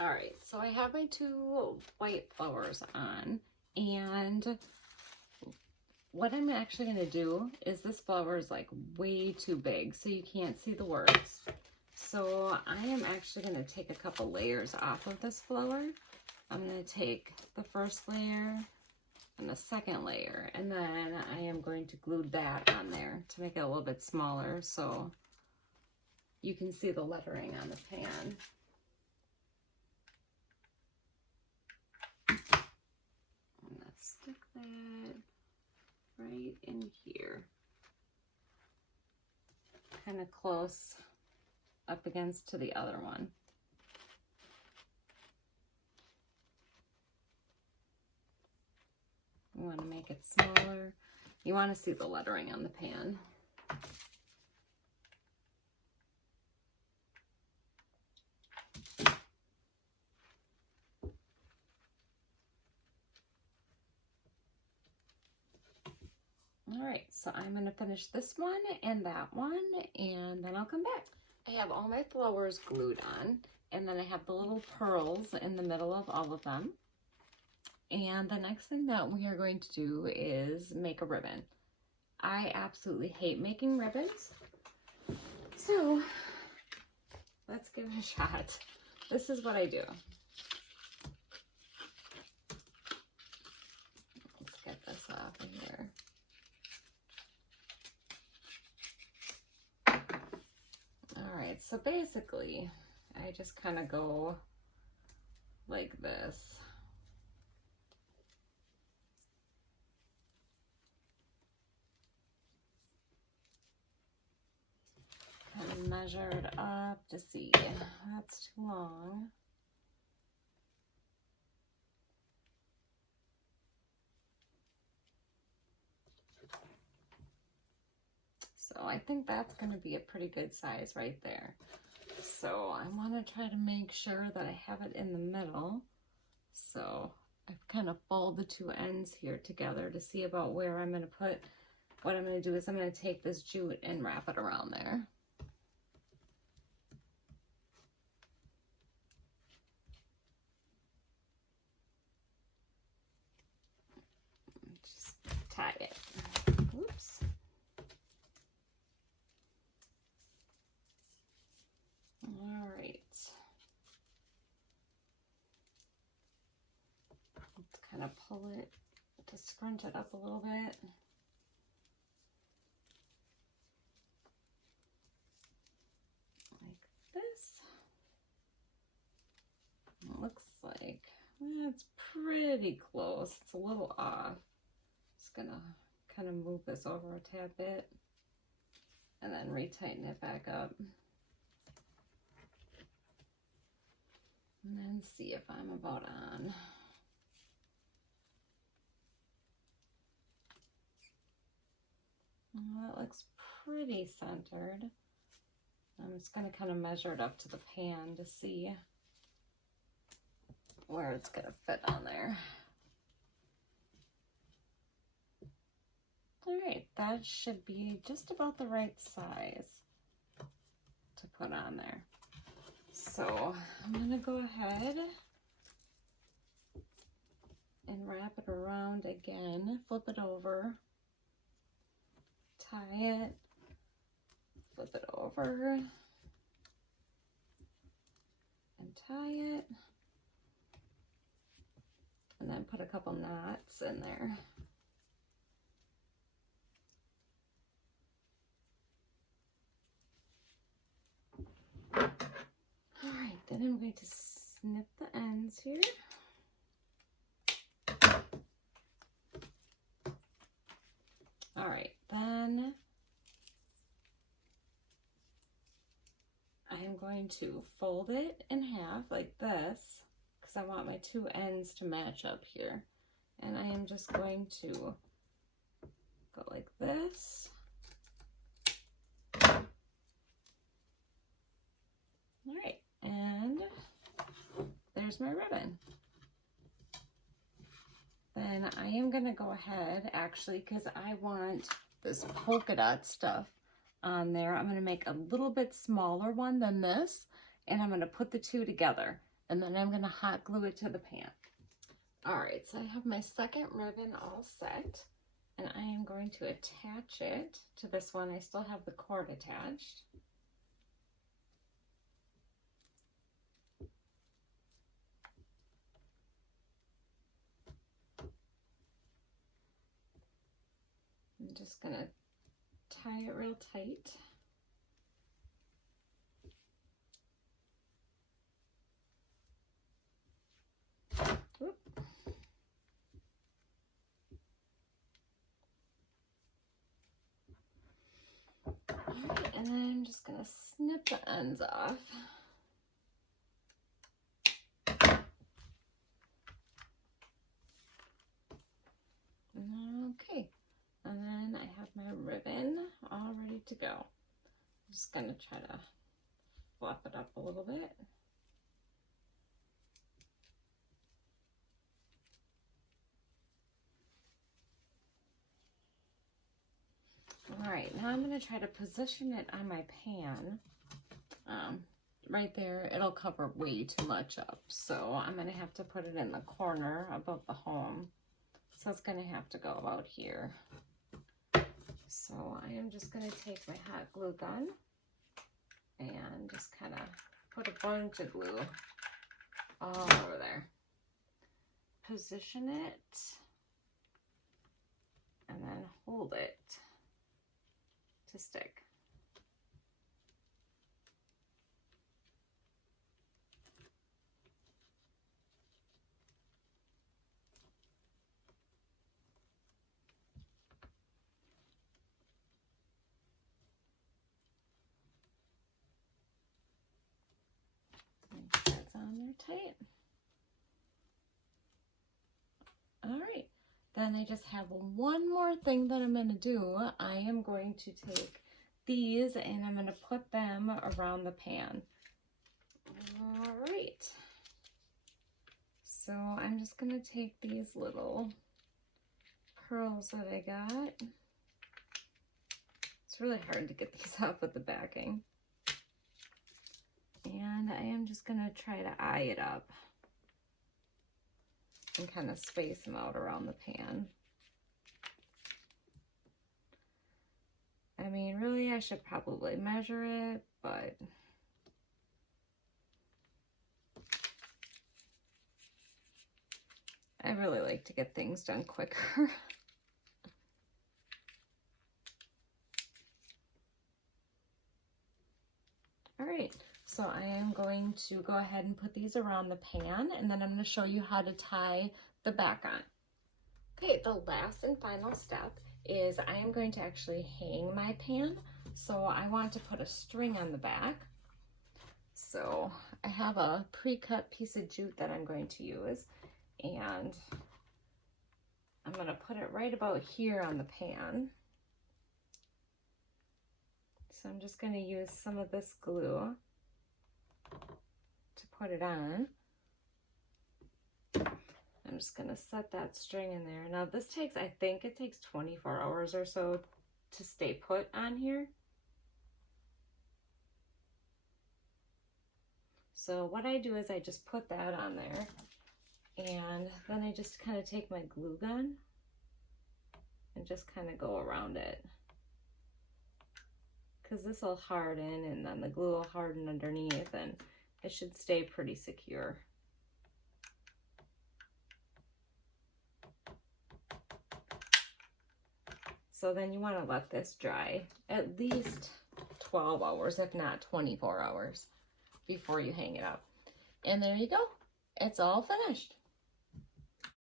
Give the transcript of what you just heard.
All right, so I have my 2 white flowers on, and what I'm actually going to do is this flower is like way too big, so you can't see the words. So I am actually going to take a couple layers off of this flower. I'm going to take the first layer and the second layer, and then I am going to glue that on there to make it a little bit smaller so you can see the lettering on the pan. I'm going to stick that right in here, kind of close up against to the other one. You want to make it smaller. You want to see the lettering on the pan. All right, so I'm going to finish this one and that one, and then I'll come back. I have all my flowers glued on, and then I have the little pearls in the middle of all of them. And the next thing that we are going to do is make a ribbon. I absolutely hate making ribbons, so let's give it a shot. This is what I do. Let's get this off of here. All right, so basically, I just kind of go like this. Kind of measure it up to see that's too long. So I think that's going to be a pretty good size right there. So I want to try to make sure that I have it in the middle. So I've kind of folded the 2 ends here together to see about where I'm going to put. What I'm going to do is I'm going to take this jute and wrap it around there. Just tie it. Oops. All right. Let's kind of pull it to scrunch it up a little bit. Like this. It looks like it's pretty close. It's a little off. Just gonna kind of move this over a tad bit and then retighten it back up. And then see if I'm about on. Well, that looks pretty centered. I'm just going to kind of measure it up to the pan to see where it's going to fit on there. All right, that should be just about the right size to put on there. So I'm going to go ahead and wrap it around again, flip it over, tie it, flip it over, and tie it, and then put a couple knots in there. All right, then I'm going to snip the ends here. All right, then I am going to fold it in half like this because I want my 2 ends to match up here. And I am just going to go like this. All right, and there's my ribbon. Then I am gonna go ahead, actually, because I want this polka dot stuff on there. I'm gonna make a little bit smaller one than this, and I'm gonna put the 2 together. And then I'm gonna hot glue it to the pan. All right, so I have my second ribbon all set, and I am going to attach it to this one. I still have the cord attached. I'm just gonna tie it real tight. Whoop. Alright, and then I'm just gonna snip the ends off. Okay, and then I have my ribbon all ready to go. I'm just gonna try to fluff it up a little bit. All right, now I'm going to try to position it on my pan. Right there, it'll cover way too much up. So I'm going to have to put it in the corner above the home. So it's going to have to go about here. So I am just going to take my hot glue gun and just kind of put a bunch of glue all over there. Position it and then hold it to stick. Make sure it's on there tight. All right, then I just have one more thing that I'm going to do. I am going to take these and I'm going to put them around the pan. All right, so I'm just going to take these little pearls that I got. It's really hard to get these off with the backing. And I am just going to try to eye it up and kind of space them out around the pan. I mean, really, I should probably measure it, but I really like to get things done quicker. All right, so I am going to go ahead and put these around the pan, and then I'm going to show you how to tie the back on. Okay, the last and final step is I am going to actually hang my pan. So I want to put a string on the back. So I have a pre-cut piece of jute that I'm going to use, and I'm going to put it right about here on the pan. So I'm just going to use some of this glue to put it on. I'm just going to set that string in there. Now this takes, I think it takes 24 hours or so to stay put on here. So what I do is I just put that on there, and then I just kind of take my glue gun and just kind of go around it. Because this will harden and then the glue will harden underneath and it should stay pretty secure. So then you want to let this dry at least 12 hours, if not 24 hours, before you hang it up. And there you go. It's all finished.